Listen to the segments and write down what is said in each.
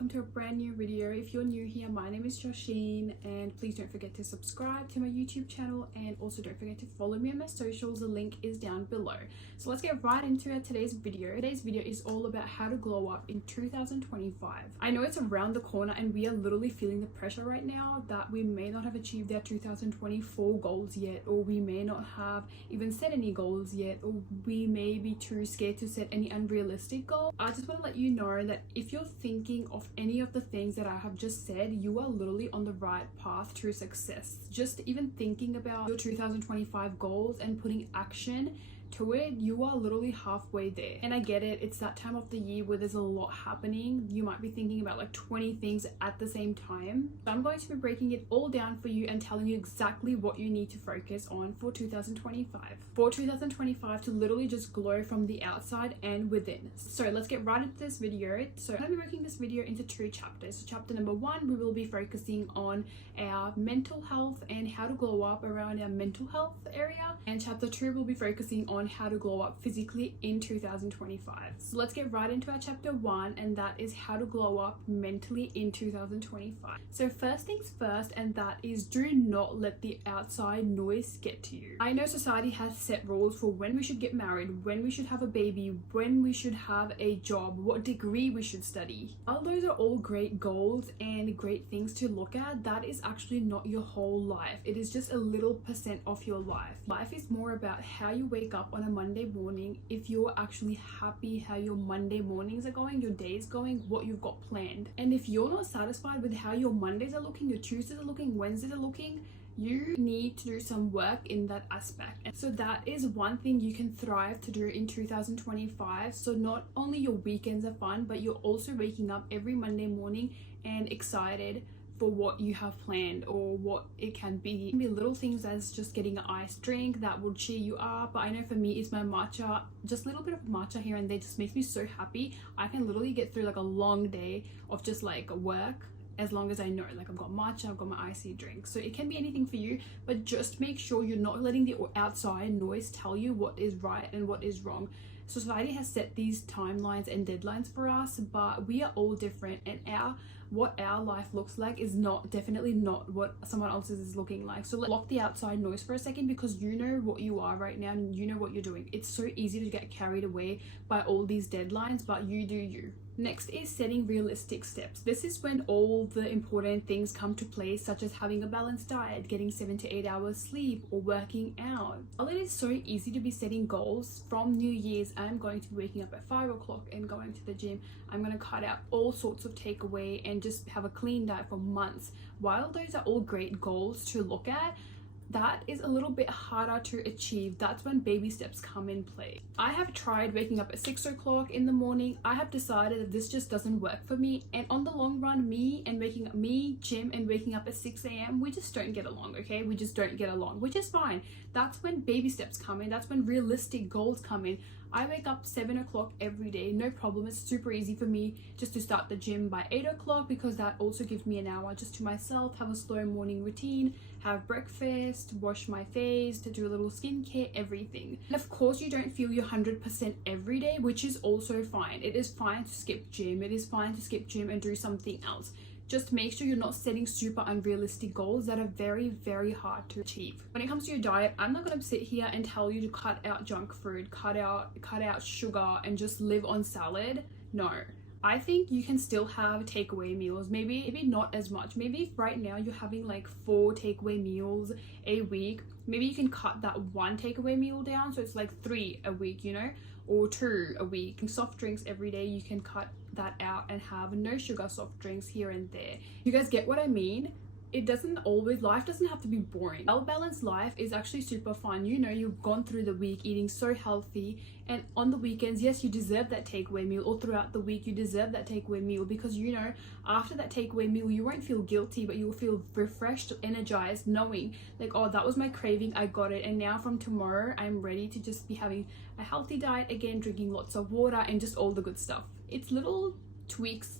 welcome to a brand new video. If you're new here, my name is Josheen, and please don't forget to subscribe to my YouTube channel, and also don't forget to follow me on my socials. The link is down below. So let's get right into today's video. Today's video is all about how to glow up in 2025. I know it's around the corner and we are literally feeling the pressure right now that we may not have achieved our 2024 goals yet, or we may not have even set any goals yet, or we may be too scared to set any unrealistic goals. I just want to let you know that if you're thinking of any of the things that I have just said, you are literally on the right path to success. Just even thinking about your 2025 goals and putting action to it, you are literally halfway there. And I get it, it's that time of the year where there's a lot happening. You might be thinking about like 20 things at the same time. So I'm going to be breaking it all down for you and telling you exactly what you need to focus on for 2025. For 2025 to literally just glow from the outside and within. So let's get right into this video. So I'm going to be breaking this video into two chapters. So chapter number 1, we will be focusing on our mental health and how to glow up around our mental health area. And chapter 2 will be focusing on how to glow up physically in 2025. So let's get right into our chapter 1, and that is how to glow up mentally in 2025. So first things first, and that is do not let the outside noise get to you. I know society has set rules for when we should get married, when we should have a baby, when we should have a job, what degree we should study. While those are all great goals and great things to look at, that is actually not your whole life. It is just a little percent of your life. Life is more about how you wake up on a Monday morning, if you're actually happy how your Monday mornings are going, your day's going, what you've got planned. And if you're not satisfied with how your Mondays are looking, your Tuesdays are looking, Wednesdays are looking, you need to do some work in that aspect. And so that is one thing you can thrive to do in 2025. So not only your weekends are fun, but you're also waking up every Monday morning and excited for what you have planned, or what it can be. It can be little things as just getting an iced drink that will cheer you up. But I know for me it's my matcha. Just a little bit of matcha here and there just makes me so happy. I can literally get through like a long day of just like work as long as I know like I've got matcha, I've got my icy drink. So it can be anything for you, but just make sure you're not letting the outside noise tell you what is right and what is wrong. Society has set these timelines and deadlines for us, but we are all different, and what our life looks like is definitely not what someone else's is looking like. So let's block the outside noise for a second, because you know what you are right now and you know what you're doing. It's so easy to get carried away by all these deadlines, but you do you. Next is setting realistic steps. This is when all the important things come to play, such as having a balanced diet, getting 7 to 8 hours sleep, or working out. While it is so easy to be setting goals, from New Year's I'm going to be waking up at 5 o'clock and going to the gym. I'm going to cut out all sorts of takeaway and just have a clean diet for months. While those are all great goals to look at, that is a little bit harder to achieve. That's when baby steps come in play. I have tried waking up at 6 o'clock in the morning. I have decided that this just doesn't work for me, and on the long run, gym and waking up at 6 a.m, we just don't get along. Okay, we just don't get along, which is fine. That's when baby steps come in. That's when realistic goals come in. I wake up 7 o'clock every day, no problem. It's super easy for me just to start the gym by 8 o'clock, because that also gives me an hour just to myself, have a slow morning routine, have breakfast, wash my face, to do a little skincare, everything. And of course, you don't feel your 100% every day, which is also fine. It is fine to skip gym. It is fine to skip gym and do something else. Just make sure you're not setting super unrealistic goals that are very, very hard to achieve. When it comes to your diet, I'm not going to sit here and tell you to cut out junk food, cut out sugar, and just live on salad. No. I think you can still have takeaway meals, maybe not as much. Maybe if right now you're having like 4 takeaway meals a week, maybe you can cut that 1 takeaway meal down, so it's like 3 a week, you know, or 2 a week. And soft drinks every day, you can cut that out and have no sugar soft drinks here and there. You guys get what I mean? Life doesn't have to be boring. A balanced life is actually super fun. You know, you've gone through the week eating so healthy, and on the weekends, yes, you deserve that takeaway meal, or throughout the week you deserve that takeaway meal, because you know after that takeaway meal you won't feel guilty, but you'll feel refreshed, energized, knowing like, oh, that was my craving, I got it, and now from tomorrow I'm ready to just be having a healthy diet again, drinking lots of water and just all the good stuff. It's little tweaks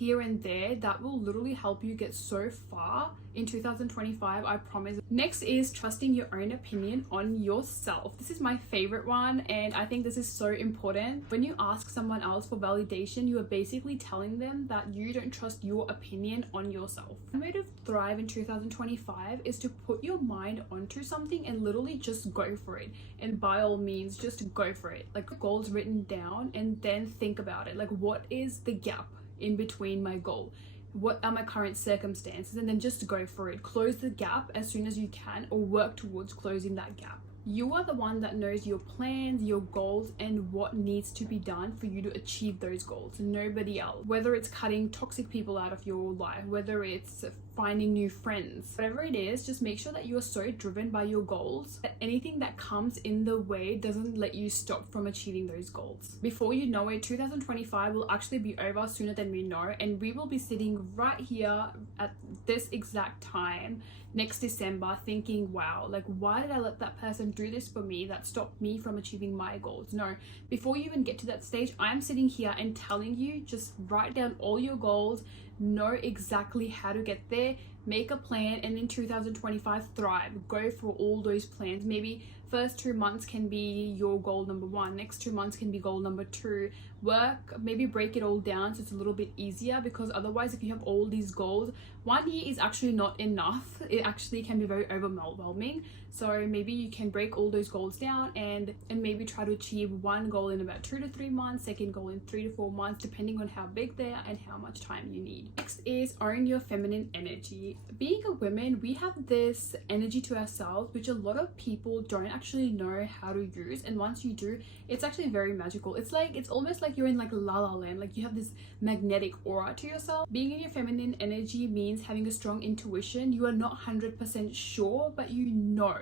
here and there that will literally help you get so far in 2025, I promise. Next is trusting your own opinion on yourself. This is my favorite one, and I think this is so important. When you ask someone else for validation, you are basically telling them that you don't trust your opinion on yourself. One way to thrive in 2025 is to put your mind onto something and literally just go for it. And by all means, just go for it. Like, goals written down and then think about it. Like, what is the gap in between my goal? What are my current circumstances? And then just go for it. Close the gap as soon as you can, or work towards closing that gap. You are the one that knows your plans, your goals, and what needs to be done for you to achieve those goals. Nobody else. Whether it's cutting toxic people out of your life, whether it's finding new friends, whatever it is, just make sure that you are so driven by your goals that anything that comes in the way doesn't let you stop from achieving those goals. Before you know it, 2025 will actually be over sooner than we know, and we will be sitting right here at this exact time next December thinking, wow, like, why did I let that person do this for me that stopped me from achieving my goals? No, before you even get to that stage, I'm sitting here and telling you, just write down all your goals, know exactly how to get there, make a plan, and in 2025 thrive. Go for all those plans. Maybe first 2 months can be your goal number 1, next 2 months can be goal number 2. Work, maybe break it all down so it's a little bit easier, because otherwise if you have all these goals, 1 year is actually not enough. It actually can be very overwhelming. So maybe you can break all those goals down and maybe try to achieve one goal in about 2 to 3 months, second goal in 3 to 4 months, depending on how big they are and how much time you need. Next is own your feminine energy. Being a woman, we have this energy to ourselves which a lot of people don't actually know how to use, and once you do, it's actually very magical. It's almost like you're in like la la land. Like, you have this magnetic aura to yourself. Being in your feminine energy means having a strong intuition. You are not 100% sure, but you know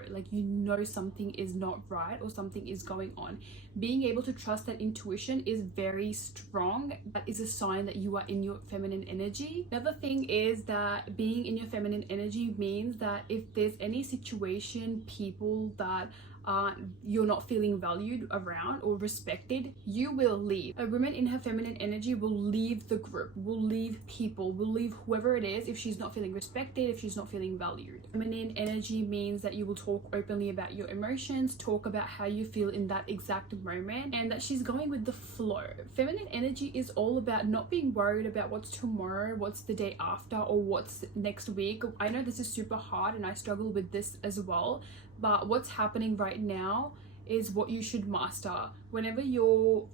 something is not right or something is going on. Being able to trust that intuition is very strong. That is a sign that you are in your feminine energy. Another thing is that being in your feminine energy means that if there's any situation, people that you're not feeling valued around or respected, you will leave. A woman in her feminine energy will leave the group, will leave people, will leave whoever it is if she's not feeling respected, if she's not feeling valued. Feminine energy means that you will talk openly about your emotions, talk about how you feel in that exact moment, and that she's going with the flow. Feminine energy is all about not being worried about what's tomorrow, what's the day after, or what's next week. I know this is super hard and I struggle with this as well, but what's happening right now is what you should master. Whenever you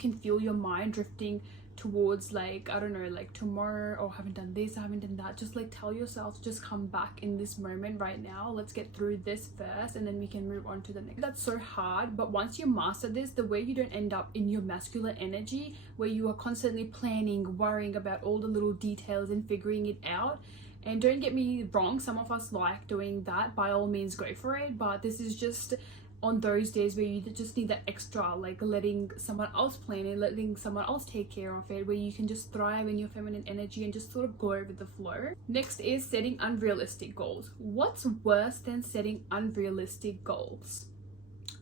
can feel your mind drifting towards, like, I don't know, like tomorrow, or haven't done this, I haven't done that, just like tell yourself, just come back in this moment right now. Let's get through this first and then we can move on to the next. That's so hard, but once you master this, the way you don't end up in your masculine energy where you are constantly planning, worrying about all the little details and figuring it out. And don't get me wrong, some of us like doing that, by all means go for it, but this is just on those days where you just need that extra, like letting someone else plan it, letting someone else take care of it, where you can just thrive in your feminine energy and just sort of go with the flow. Next is setting unrealistic goals. What's worse than setting unrealistic goals?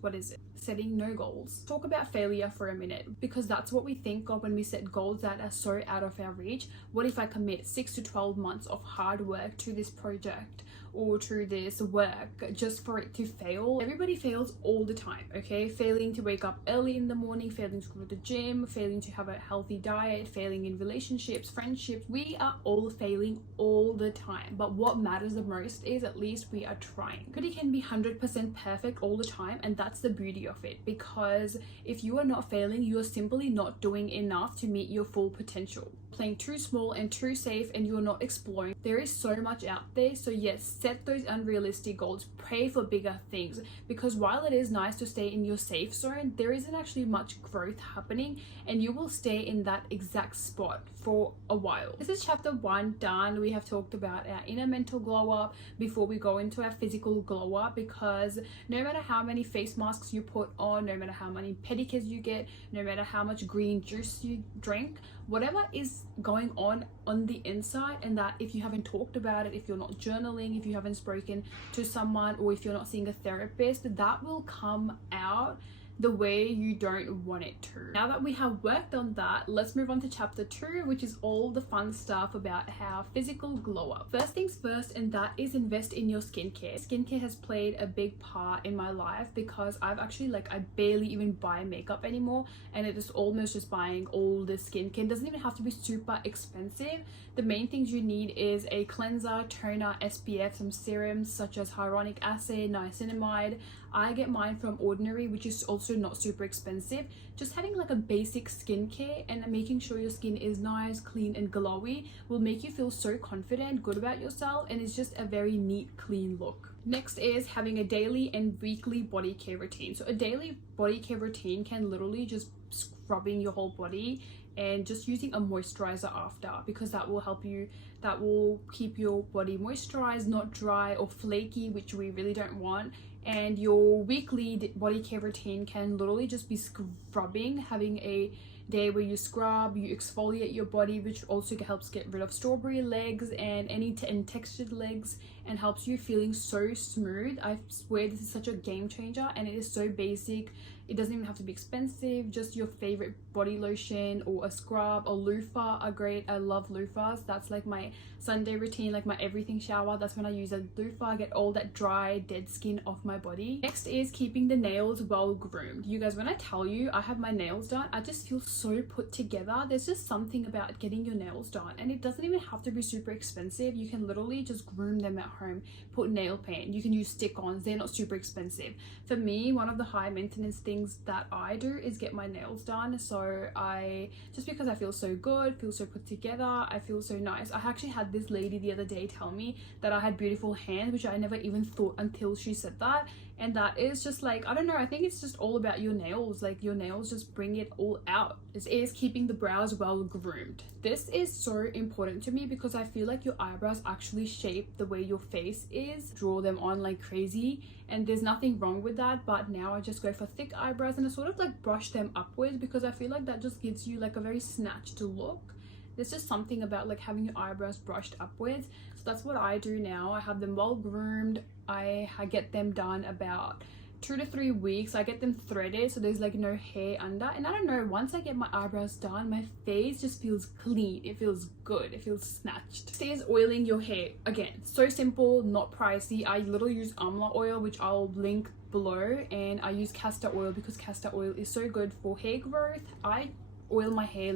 What is it? Setting no goals. Talk about failure for a minute, because that's what we think of when we set goals that are so out of our reach. What if I commit 6 to 12 months of hard work to this project or to this work just for it to fail? Everybody fails all the time, okay? Failing to wake up early in the morning, failing to go to the gym, failing to have a healthy diet, failing in relationships, friendships. We are all failing all the time, but what matters the most is at least we are trying. Nobody can be 100% perfect all the time, and that's the beauty of it, because if you are not failing, you are simply not doing enough to meet your full potential. Playing too small and too safe, and you're not exploring. There is so much out there, so yes, set those unrealistic goals. Pray for bigger things, because while it is nice to stay in your safe zone, there isn't actually much growth happening, and you will stay in that exact spot for a while. This is chapter 1 done. We have talked about our inner mental glow up before we go into our physical glow up, because no matter how many face masks you put on, no matter how many pedicures you get, no matter how much green juice you drink, whatever is going on the inside, and that if you haven't talked about it, if you're not journaling, if you haven't spoken to someone, or if you're not seeing a therapist, that will come out the way you don't want it to. Now that we have worked on that, let's move on to chapter 2, which is all the fun stuff about how physical glow up. First things first, and that is invest in your skincare. Skincare has played a big part in my life because I've actually I barely even buy makeup anymore, and it is almost just buying all the skincare. It doesn't even have to be super expensive. The main things you need is a cleanser, toner, SPF, some serums such as hyaluronic acid, niacinamide. I get mine from Ordinary, which is also not super expensive. Just having a basic skincare and making sure your skin is nice, clean and glowy will make you feel so confident, good about yourself, and it's just a very neat, clean look. Next is having a daily and weekly body care routine. So a daily body care routine can literally just scrubbing your whole body and just using a moisturizer after, because that will help you, that will keep your body moisturized, not dry or flaky, which we really don't want. And your weekly body care routine can literally just be scrubbing, having a day where you scrub, you exfoliate your body, which also helps get rid of strawberry legs and any textured legs, and helps you feeling so smooth. I swear this is such a game changer, and it is so basic. It doesn't even have to be expensive. Just your favorite body lotion or a scrub. A loofah are great. I love loofahs. That's my Sunday routine, my everything shower. That's when I use a loofah, get all that dry, dead skin off my body. Next is keeping the nails well groomed. You guys, when I tell you I have my nails done, I just feel so put together. There's just something about getting your nails done, and it doesn't even have to be super expensive. You can literally just groom them at home, put nail paint. You can use stick-ons. They're not super expensive. For me, one of the high maintenance things that I do is get my nails done. So I, just because I feel so good, feel so put together, I feel so nice. I actually had this lady the other day tell me that I had beautiful hands, which I never even thought until she said that. And that is just I don't know, I think it's just all about your nails. Your nails just bring it all out. This is keeping the brows well groomed. This is so important to me because I feel like your eyebrows actually shape the way your face is. Draw them on like crazy, and there's nothing wrong with that, but now I just go for thick eyebrows and I sort of brush them upwards, because I feel like that just gives you a very snatched look. There's just something about having your eyebrows brushed upwards. So that's what I do now. I have them well groomed. I get them done about 2 to 3 weeks. I get them threaded so there's no hair under, and I don't know, once I get my eyebrows done, my face just feels clean. It feels good. It feels snatched. Next is oiling your hair. Again, so simple, not pricey. I literally use amla oil, which I'll link below, and I use castor oil because castor oil is so good for hair growth. I oil my hair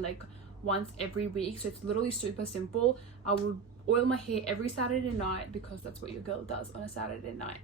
once every week, so it's literally super simple. I will oil my hair every Saturday night because that's what your girl does on a Saturday night.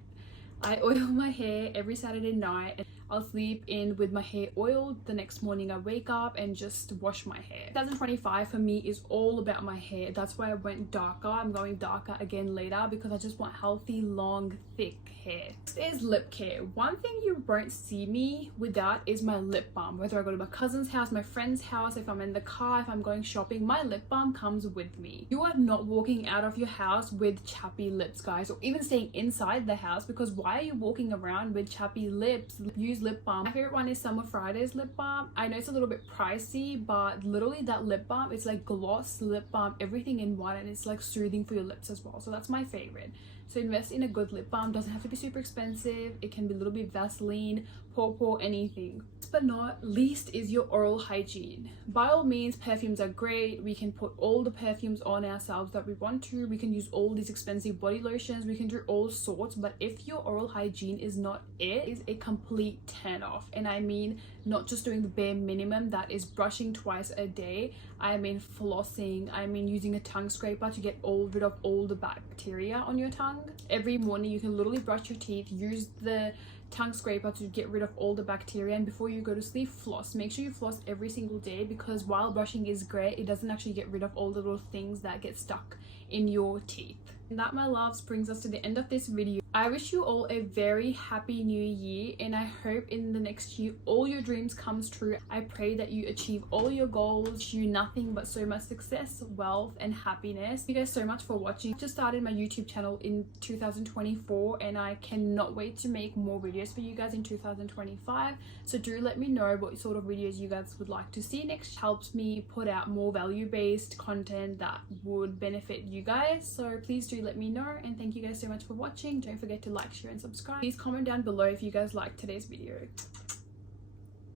I oil my hair every Saturday night, and I'll sleep in with my hair oiled. The next morning I wake up and just wash my hair. 2025 for me is all about my hair. That's why I went darker. I'm going darker again later because I just want healthy, long, thick hair. Next is lip care. One thing you won't see me without is my lip balm. Whether I go to my cousin's house, my friend's house, if I'm in the car, if I'm going shopping, my lip balm comes with me. You are not walking out of your house with chappy lips, guys, or even staying inside the house, because why are you walking around with chappy lips? Use lip balm. My favorite one is Summer Friday's lip balm. I know it's a little bit pricey, but literally that lip balm, it's gloss, lip balm, everything in one, and it's soothing for your lips as well. So that's my favorite. So invest in a good lip balm. Doesn't have to be super expensive. It can be a little bit Vaseline, paw, anything. Last but not least is your oral hygiene. By all means, perfumes are great. We can put all the perfumes on ourselves that we want to. We can use all these expensive body lotions. We can do all sorts. But if your oral hygiene is not it, is a complete turn off. And I mean not just doing the bare minimum, that is brushing twice a day. I mean flossing. I mean using a tongue scraper to get rid of all the bacteria on your tongue. Every morning you can literally brush your teeth, use the tongue scraper to get rid of all the bacteria, and before you go to sleep, floss. Make sure you floss every single day, because while brushing is great, it doesn't actually get rid of all the little things that get stuck in your teeth. And that, my loves, brings us to the end of this video. I wish you all a very happy new year, and I hope in the next year all your dreams comes true. I pray that you achieve all your goals. Wish you nothing but so much success, wealth and happiness. Thank you guys so much for watching. I just started my YouTube channel in 2024, and I cannot wait to make more videos for you guys in 2025. So do let me know what sort of videos you guys would like to see next. Helps me put out more value-based content that would benefit you guys. So please do let me know, and thank you guys so much for watching. Don't forget to like, share and subscribe. Please comment down below if you guys liked today's video.